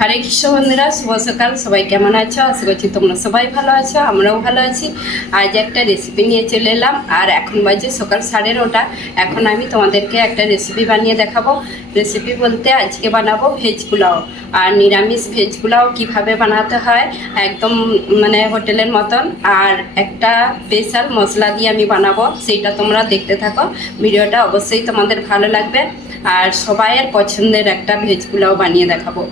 হরে কৃষ্ণ বন্ধুরা, শুভ সকাল। সবাই কেমন আছো? আশা করছি তোমরা সবাই ভালো আছো, আমরাও ভালো আছি। আজ একটা রেসিপি নিয়ে চলে এলাম। আর এখন বাজে সকাল সাড়ে নটা। এখন আমি তোমাদেরকে একটা রেসিপি বানিয়ে দেখাবো। রেসিপি বলতে আজকে বানাবো ভেজ পোলাও। আর নিরামিষ ভেজ পোলাও কীভাবে বানাতে হয়, একদম মানে হোটেলের মতন। আর একটা স্পেশাল মশলা দিয়ে আমি বানাবো, সেইটা তোমরা দেখতে থাকো। ভিডিওটা অবশ্যই তোমাদের ভালো লাগবে। আর সবাইয়ের পছন্দের একটা ভেজ পোলাও বানিয়ে দেখাবো।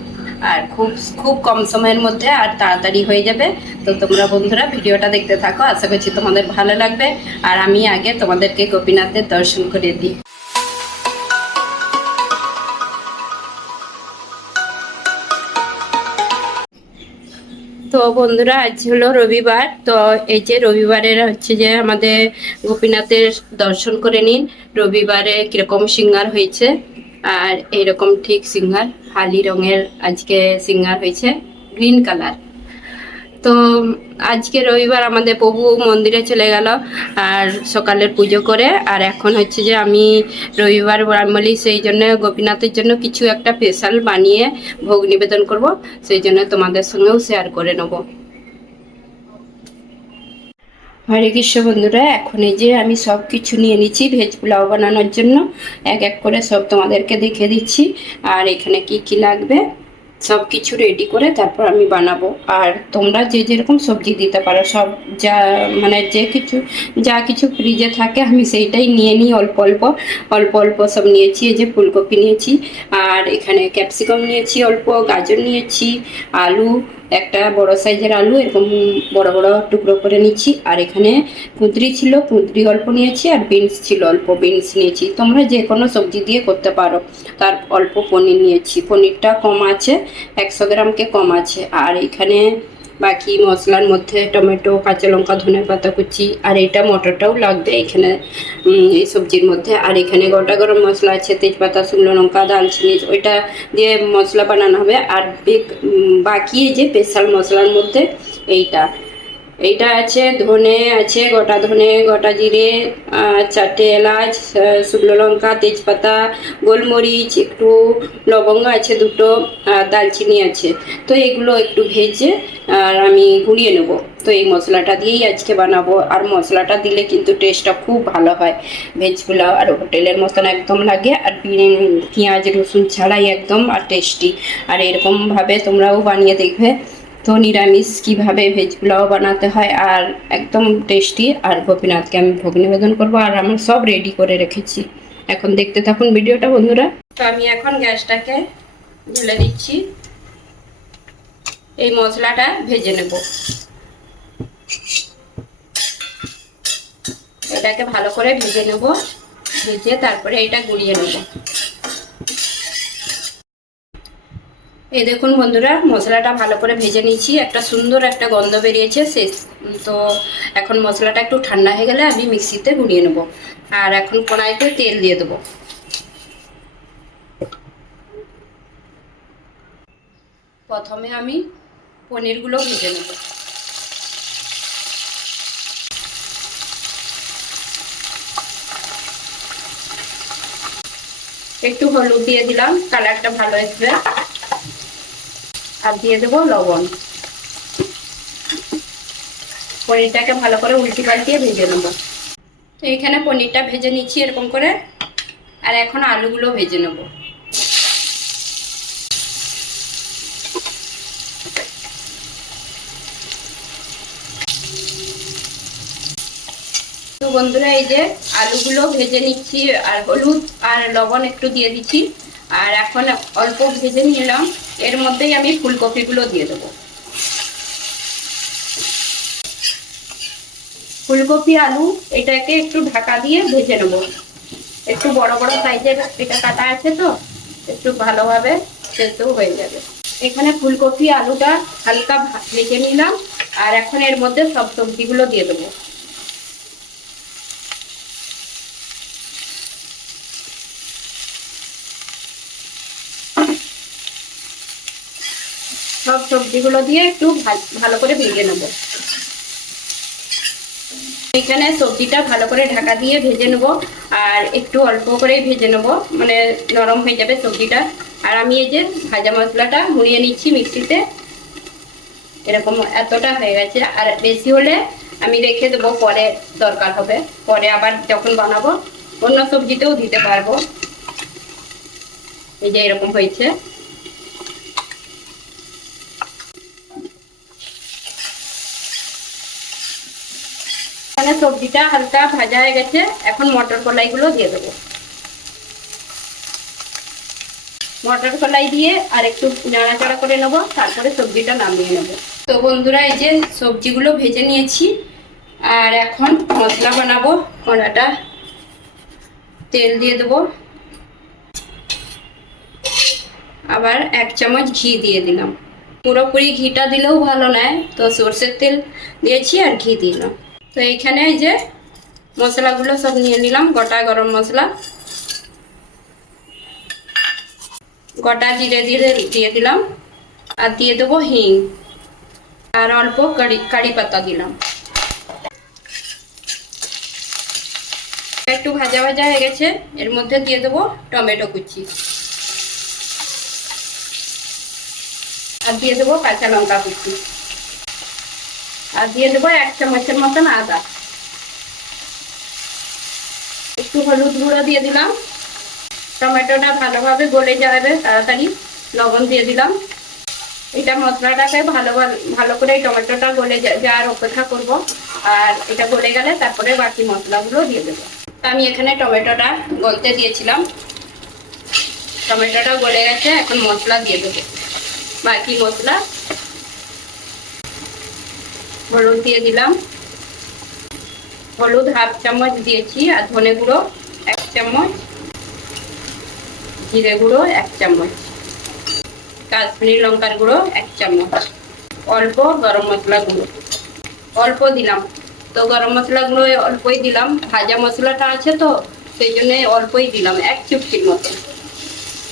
আর খুব খুব কম সময়ের মধ্যে আর তাড়াতাড়ি হয়ে যাবে। তো তোমরা বন্ধুরা ভিডিওটা দেখতে থাকো। আশা করছি তোমাদের ভালো লাগবে। আর আমি আগে তোমাদেরকে গোপীনাথের দর্শন করে দিই। তো বন্ধুরা, আজ হলো রবিবার। তো এই যে রবিবারের হচ্ছে যে আমাদের গোপীনাথের দর্শন করে নিন। রবিবারে কীরকম সিঙ্গার হয়েছে? আর এইরকম ঠিক সিঙ্গার? হালি রঙের আজকে সিঙ্গার হয়েছে গ্রিন কালার তো আজকে রবিবার আমাদের প্রভু মন্দিরে চলে গেল, আর সকালের পুজো করে, আর এখন হচ্ছে যে আমি রবিবার বলি সেই জন্য গোপীনাথের জন্য কিছু একটা স্পেশাল বানিয়ে ভোগ নিবেদন করব, সেই জন্য তোমাদের সঙ্গেও শেয়ার করে নেব। হরে কৃষ্ণ বন্ধুরা, এখন এই যে আমি সব কিছু নিয়ে নিচ্ছি ভেজ পোলাও বানানোর জন্য। এক এক করে সব তোমাদেরকে দেখে দিচ্ছি, আর এখানে কি কি লাগবে সব কিছু রেডি করে তারপর আমি বানাবো। আর তোমরা যে যেরকম সবজি দিতে পারো, সব যা মানে যে কিছু, যা কিছু ফ্রিজে থাকে, আমি সেইটাই নিয়ে নিই, অল্প অল্প অল্প অল্প সব নিয়েছি, এই যে ফুলকপি নিয়েছি, আর এখানে ক্যাপসিকাম নিয়েছি অল্প, গাজর নিয়েছি, আলু একটা বড় সাইজের আলু, এরকম বড় বড় টুকরো করে নিচ্ছি। আর এখানে কুঁদরি ছিল, কুঁদরি অল্প নিয়েছি আর বিনস ছিল, অল্প বিনস নিয়েছি। তোমরা যে কোনো সবজি দিয়ে করতে পারো। তার অল্প পনির নিয়েছি। পনিরটা কম আছে, একশো গ্রামকে কম আছে। আর এখানে বাকি মশলার মধ্যে টমেটো, কাঁচা লঙ্কা, ধনে পাতা কুচি, আর এটা মটরটাও লাগবে এখানে এই সবজির মধ্যে। আর এখানে গোটা গরম মশলা আছে, তেজপাতা, শুকনো লঙ্কা দালচিনি ওইটা দিয়ে মশলা বানানো হবে। আর বেক- যে স্পেশাল মশলার মধ্যে এইটা। এইটা আছে, ধনে আছে, গোটা ধনে, গোটা জিরে চারটে এলাচ শুকনো লঙ্কা, তেজপাতা, গোলমরিচ, একটু লবঙ্গ আছে দুটো, আর দালচিনি আছে। তো এগুলো একটু ভেজে, আর আমি গুঁড়িয়ে নেব। তো এই মশলাটা দিয়েই আজকে বানাবো। আর মশলাটা দিলে কিন্তু টেস্টটা খুব ভালো হয়। ভেজ পোলাও আর হোটেলের মতন একদম লাগে, আর পেঁয়াজ, রসুন ছাড়াই একদম আর টেস্টি আর এরকমভাবে তোমরাও বানিয়ে দেখবে। তো নিরামিষ কীভাবে ভেজ পোলাও বানাতে হয় আর একদম টেস্টি আর গোপীনাথকে আমি ভোগ নিবেদন করব আর আমার সব রেডি করে রেখেছি। এখন দেখতে থাকুন ভিডিওটা, বন্ধুরা। তো আমি এখন গ্যাসটাকে ঢেলে দিচ্ছি এই মশলাটা ভেজে নেব। এটাকে ভালো করে ভেজে নেব। ভেজে তারপরে এটা গুঁড়িয়ে নেব। এই দেখুন বন্ধুরা, মশলাটা ভালো করে ভেজে নিয়েছি। একটা সুন্দর একটা গন্ধ বেরিয়েছে শেষ তো এখন মশলাটা একটু ঠান্ডা হয়ে গেলে আমি মিক্সিতে গুঁড়িয়ে নেব। আর এখন কড়াইতে তেল দিয়ে দেবো। প্রথমে আমি পনিরগুলো ভেজে নেব। একটু হলুদ দিয়ে দিলাম, কালারটা ভালো আসবে। আর দিয়ে দেবো লবণ। পনিরটাকে ভালো করে উল্টি পাল্টিয়ে ভেজে নেব। তো এখানে পনিরটা ভেজে নিচ্ছি এরকম করে। আর এখন আলুগুলো ভেজে নেব। তো বন্ধুরা, এই যে আলুগুলো ভেজে নিচ্ছি, আর হলুদ আর লবণ একটু দিয়ে দিচ্ছি। আর এখন অল্প ভেজে নিলাম। এর মধ্যেই আমি ফুলকপিগুলো দিয়ে দেবো। ফুলকপি, আলু, এটাকে একটু ঢাকা দিয়ে ভেজে নেব। একটু বড় বড় সাইজের এটা কাটা আছে তো, একটু ভালোভাবে সেদ্ধ হয়ে যাবে। এখানে ফুলকপি, আলুটা হালকা ভেজে নিলাম। আর এখন এর মধ্যে সব সবজিগুলো দিয়ে দেবো। সব সবজিগুলো দিয়ে একটু ভালো করে ভেজে নেব। এখানে সবজিটা ভালো করে ঢাকা দিয়ে ভেজে নেব, আর একটু অল্প করে ভেজে নেব মানে নরম হয়ে যাবে সবজিটা। আর আমি এই যে ভাজা মশলাটা মুড়িয়ে নিচ্ছি মিক্সিতে, এরকম এতটা হয়ে গেছে। আর বেশি হলে আমি রেখে দেবো পরে দরকার হবে। পরে আবার যখন বানাবো, অন্য সবজিতেও দিতে পারব। এই যে এরকম হয়েছে। এখানে সবজিটা হালকা ভাজা হয়ে গেছে, এখন মটর কলাইগুলো দিয়ে দেবো। মটর কলাই দিয়ে আর একটু নাড়াচাড়া করে নেব, তারপরে সবজিটা নামিয়ে নেব। তো বন্ধুরা, এই যে সবজিগুলো ভেজে নিয়েছি, আর এখন মশলা বানাবো, কড়াটা। তেল দিয়ে দেবো। আবার এক চামচ ঘি দিয়ে দিলাম। পুরোপুরি ঘিটা দিলেও ভালো নয়, তো সর্ষের তেল দিয়েছি আর ঘি দিলাম। তো এইখানে এই যে মশলাগুলো সব নিয়ে নিলাম, গোটা গরম মশলা। গোটা জিরে জিরে দিয়ে দিলাম, আর দিয়ে দেবো হিং। আর অল্প কারি কারি পাতা দিলাম। একটু ভাজা ভাজা হয়ে গেছে, এর মধ্যে দিয়ে দেবো টমেটো কুচি। আর দিয়ে দেবো কাঁচা লঙ্কা কুচি। আর দিয়ে দেবো এক চামচের মতন আদা। একটু হলুদ গুঁড়ো দিয়ে দিলাম। টমেটোটা ভালোভাবে গলে যাবে, তাড়াতাড়ি লবণ দিয়ে দিলাম। এটা মশলাটাকে ভালো ভালো করে টমেটোটা গলে যাওয়ার অপেক্ষা করব। আর এটা গলে গেলে তারপরে বাকি মশলাগুলো দিয়ে দেবো। আমি এখানে টমেটোটা গলতে দিয়েছিলাম। টমেটোটা গলে গেছে, এখন মশলা দিয়ে দেবো। বাকি মশলা হলুদ দিয়ে দিলাম। হলুদ হাফ চামচ দিয়েছি আর ধনে গুঁড়ো এক চামচ, জিরে গুঁড়ো এক চামচ, কাশ্মীরি লঙ্কার গুঁড়ো এক চামচ, অল্প গরম মশলা গুঁড়ো। অল্প দিলাম। তো গরম মশলা গুঁড়ো অল্পই দিলাম। ভাজা মশলাটা আছে তো, সেই জন্য অল্পই দিলাম, এক চুটকির মতো।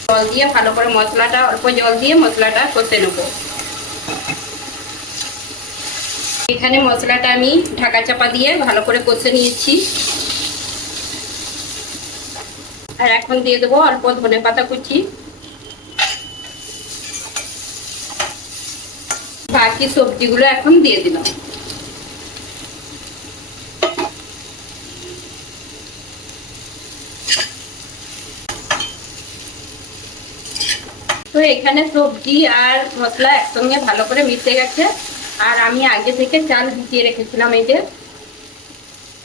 জল দিয়ে ভালো করে মশলাটা, অল্প জল দিয়ে মশলাটা কষে নেব। এখানে মশলাটা আমি ঢাকা চাপা দিয়ে ভালো করে কষে নিয়েছি। আর এখন দিয়ে দেবো অল্প ধনে পাতা কুচি। বাকি সবজিগুলো এখন দিয়ে দিলাম। তো এখানে সবজি আর মশলা একসঙ্গে ভালো করে মিশে গেছে। আর আমি আগে থেকে চাল ভিজিয়ে রেখেছিলাম, এই যে।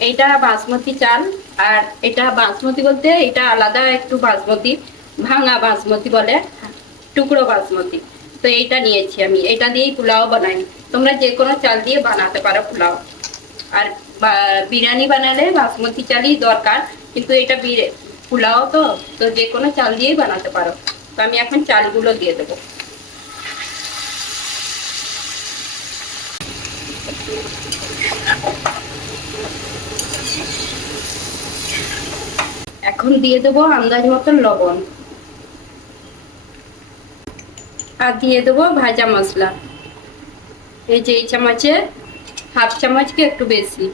এইটা বাসমতি চাল, আর এটা বাসমতি বলতে এটা আলাদা একটু বাসমতি, ভাঙা বাসমতি বলে, টুকরো বাসমতি। তো এইটা নিয়েছি আমি এটা দিয়েই পোলাও বানাই। তোমরা যে কোনো চাল দিয়ে বানাতে পারো পোলাও। আর বিরিয়ানি বানালে বাসমতি চালই দরকার, কিন্তু এটা পোলাও তো তো যে কোনো চাল দিয়েই বানাতে পারো। তো আমি এখন চালগুলো দিয়ে দেবো। এখন দিয়ে দেবো আন্দাজ মতো লবণ। আর দিয়ে দেবো ভাজা মশলা। এই যে এই চামচে হাফ চামচকে একটু বেশি।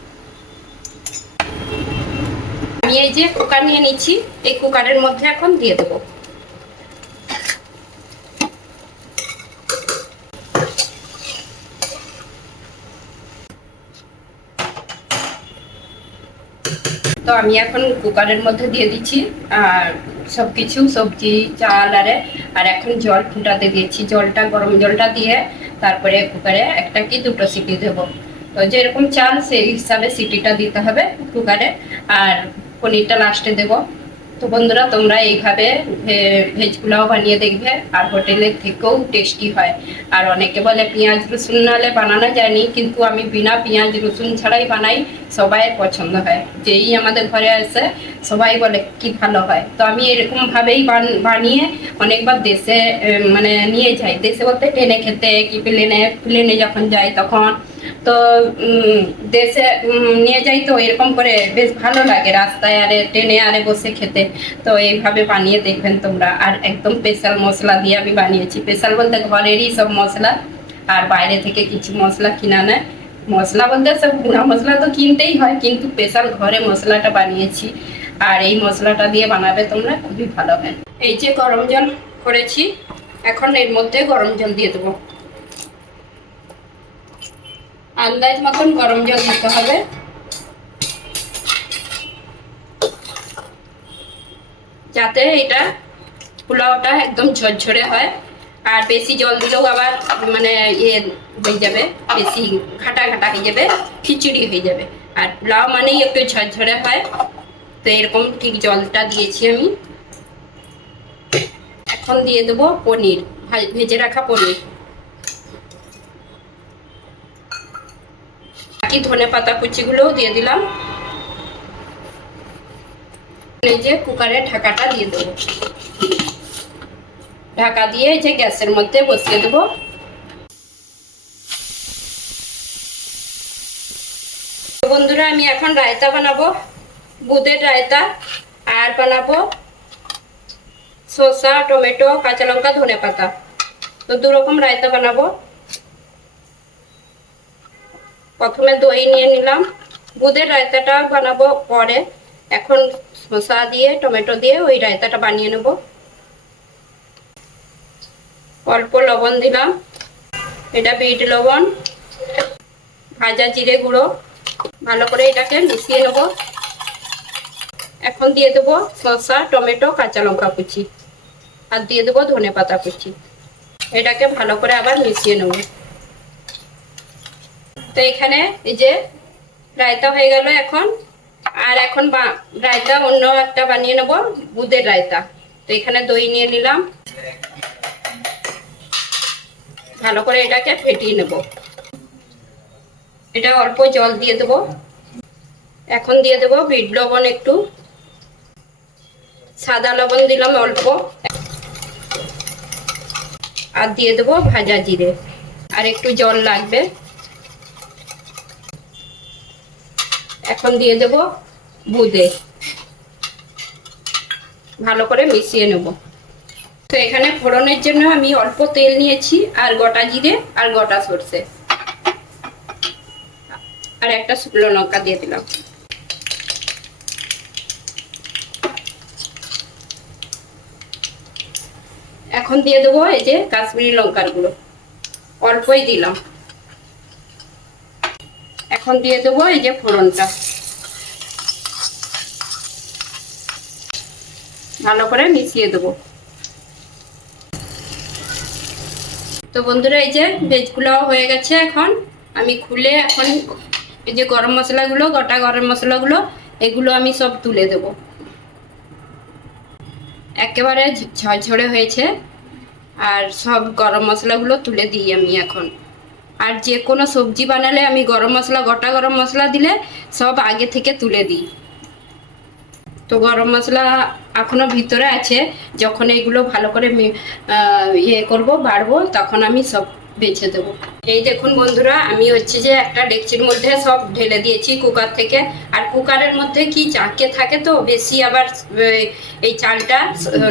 আমি এই যে কুকার নিয়ে নিচ্ছি, এই কুকারের মধ্যে এখন দিয়ে দেবো। তো আমি এখন কুকারের মধ্যে দিয়ে দিচ্ছি, আর সব কিছু সবজি, চাল, আরে আর এখন জল ফুটাতে দিয়েছি জলটা, গরম জলটা দিয়ে তারপরে কুকারে একটা কি দুটো সিটি দেব। তো যেরকম চাল, সেই হিসাবে সিটিটা দিতে হবে কুকারে, আর পনিরটা লাস্টে দেবো। তো বন্ধুরা, তোমরা এইভাবে ভেজ পোলাও বানিয়ে দেখবে আর হোটেলের থেকেও টেস্টি হয়। আর অনেকে বলে, পেঁয়াজ রসুন নালে বানানো যায়নি। কিন্তু আমি বিনা পেঁয়াজ রসুন ছাড়াই বানাই, সবাই পছন্দ হয়। যেই আমাদের ঘরে আসে সবাই বলে, কি ভালো হয়। তো আমি এরকমভাবেই বান, বানিয়ে অনেকবার দেশে মানে নিয়ে যাই। দেশে বলতে ট্রেনে খেতে, কি প্লেনে প্লেনে যখন যাই, তখন তো দেশে নিয়ে যাই তো, এরকম করে বেশ ভালো লাগে রাস্তায় আরে, ট্রেনে আরে বসে খেতে। তো এইভাবে বানিয়ে দেখবেন তোমরা। আর একদম স্পেশাল মশলা দিয়ে আমি বানিয়েছি। স্পেশাল বলতে ঘরেরই সব মশলা। আর বাইরে থেকে কিছু মশলা কিনা নেয়। মশলা বলতে সব গুঁড়া মশলা তো কিনতেই হয়, কিন্তু স্পেশাল ঘরে মশলাটা বানিয়েছি। আর এই মশলাটা দিয়ে বানাবে তোমরা, খুবই ভালো হয়। এই যে গরম জল করেছি, এখন এর মধ্যে গরম জল দিয়ে দেবো। আন্দাজ মতন গরম জল দিতে হবে। যাতে এটা পোলাওটা একদম ঝরঝরে হয়। আর বেশি জল দিলেও আবার মানে ইয়ে হয়ে যাবে, বেশি ঘাটা ঘাটা হয়ে যাবে, খিচুড়ি হয়ে যাবে। আর পোলাও মানেই একটু ঝরঝরে হয়। তো এরকম ঠিক জলটা দিয়েছি আমি। এখন দিয়ে দেবো পনির ভেজে রাখা পনির। বাকি ধনে পাতা কুচিগুলোও দিয়ে দিলাম। এই যে কুকারে ঢাকাটা দিয়ে দেবো। ঢাকা দিয়ে যে গ্যাসের মধ্যে বসিয়ে দেবো। বন্ধুরা, আমি এখন রায়তা বানাবো, বুদের রায়তা আর বানাবো শসা, টমেটো, কাঁচা লঙ্কা, ধনে পাতা। তো দু রকম রায়তা বানাবো। প্রথমে দই নিয়ে নিলাম। বুদের রায়তাটা বানাবো পরে। এখন শসা দিয়ে, টমেটো দিয়ে ওই রায়তাটা বানিয়ে নেব। অল্প লবণ দিলাম। এটা বিট লবণ, ভাজা জিরে গুঁড়ো। ভালো করে এটাকে মিশিয়ে নেব। এখন দিয়ে দেবো শসা, টমেটো, কাঁচা লঙ্কা কুচি। আর দিয়ে দেবো ধনে পাতা কুচি। এটাকে ভালো করে আবার মিশিয়ে নেব। তো এখানে এই যে রায়তা হয়ে গেল এখন। আর এখন রায়তা অন্য একটা বানিয়ে নেব, বুদের রায়তা। তো এখানে দই নিয়ে নিলাম। ভালো করে এটাকে ফেটিয়ে নেব। এটা অল্প জল দিয়ে দেবো। এখন দিয়ে দেবো বিট লবণ একটু। সাদা লবণ দিলাম অল্প। আর দিয়ে দেবো ভাজা জিরে। আর একটু জল লাগবে। এখন দিয়ে দেব বুদে। ভালো করে মিশিয়ে নেব। তো এখানে ফোড়নের জন্য আমি অল্প তেল নিয়েছি, আর গোটা জিরে, আর গোটা সর্ষে। আর একটা শুকনো লঙ্কা দিয়ে দিলাম। এখন দিয়ে দেবো এই যে কাশ্মীরি লঙ্কার গুঁড়ো। অল্পই দিলাম। এখন দিয়ে দেবো এই যে ফোড়নটা। ভালো করে মিশিয়ে দেবো। তো বন্ধুরা, এই যে ভেজগুলো হয়ে গেছে এখন। আমি খুলে এখন এই যে গরম মশলাগুলো, গোটা গরম মশলাগুলো, এগুলো আমি সব তুলে দেব। একেবারে ঝরঝরে হয়েছে। আর সব গরম মশলাগুলো তুলে দিই আমি এখন। আর যে কোনো সবজি বানালে আমি গরম মশলা, গোটা গরম মশলা দিলে সব আগে থেকে তুলে দিই। তো গরম মশলা এখনও ভিতরে আছে, যখন এইগুলো ভালো করে ইয়ে করব, বাড়বো, তখন আমি সব বেছে দেবো। এই দেখুন বন্ধুরা, আমি হচ্ছে যে একটা ডেকচির মধ্যে সব ঢেলে দিয়েছি কুকার থেকে। আর কুকারের মধ্যে কি চাকে থাকে তো, বেশি আবার এই চালটা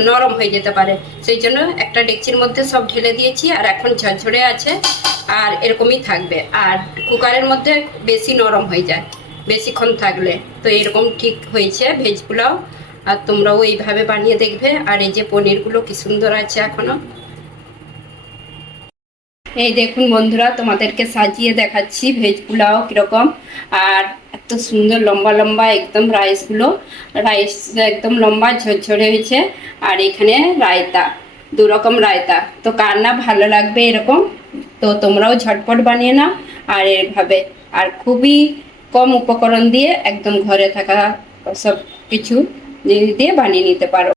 নরম হয়ে যেতে পারে। সেই জন্য একটা ডেকচির মধ্যে সব ঢেলে দিয়েছি, আর এখন ঝরঝরে আছে, আর এরকমই থাকবে। আর কুকারের মধ্যে বেশি নরম হয়ে যায়, বেশিক্ষণ থাকলে। তো এরকম ঠিক হয়েছে, ভেজ পোলাও। আর তোমরাও এইভাবে বানিয়ে দেখবে। আর এই যে পনিরগুলো কি সুন্দর আছে এখনও। এই দেখুন বন্ধুরা, তোমাদেরকে সাজিয়ে দেখাচ্ছি ভেজ পোলাও কীরকম। আর এত সুন্দর লম্বা লম্বা একদম রাইসগুলো রাইস একদম লম্বা, ঝরঝরে হয়েছে। আর এখানে রায়তা দু রকম রায়তা। তো কার না ভালো লাগবে এরকম, তো তোমরাও ঝটপট বানিয়ে নাও। আর এভাবে, আর খুবই কম উপকরণ দিয়ে একদম ঘরে থাকা সব কিছু জিনিস দিয়ে বানিয়ে নিতে পারো।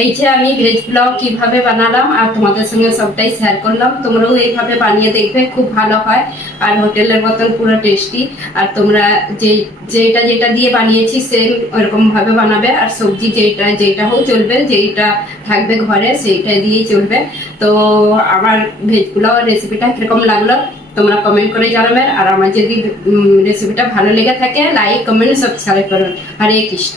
এই যে আমি ভেজ পোলাও কীভাবে বানালাম আর তোমাদের সঙ্গে সবটাই শেয়ার করলাম। তোমরাও এইভাবে বানিয়ে দেখবে, খুব ভালো হয়। আর হোটেলের মতন পুরো টেস্টি আর তোমরা যে, যেটা যেটা দিয়ে বানিয়েছি সেম ওরকম ভাবে বানাবে। আর সবজি যেটা যেটা হোক চলবে, যেইটা থাকবে ঘরে সেইটা দিয়েই চলবে। তো আমার ভেজ পোলাও রেসিপিটা কীরকম লাগল, তোমরা কমেন্ট করে জানাবে। আর আমার যদি রেসিপিটা ভালো লেগে থাকে লাইক কমেন্ট সাবস্ক্রাইব করুন হরে কৃষ্ণ।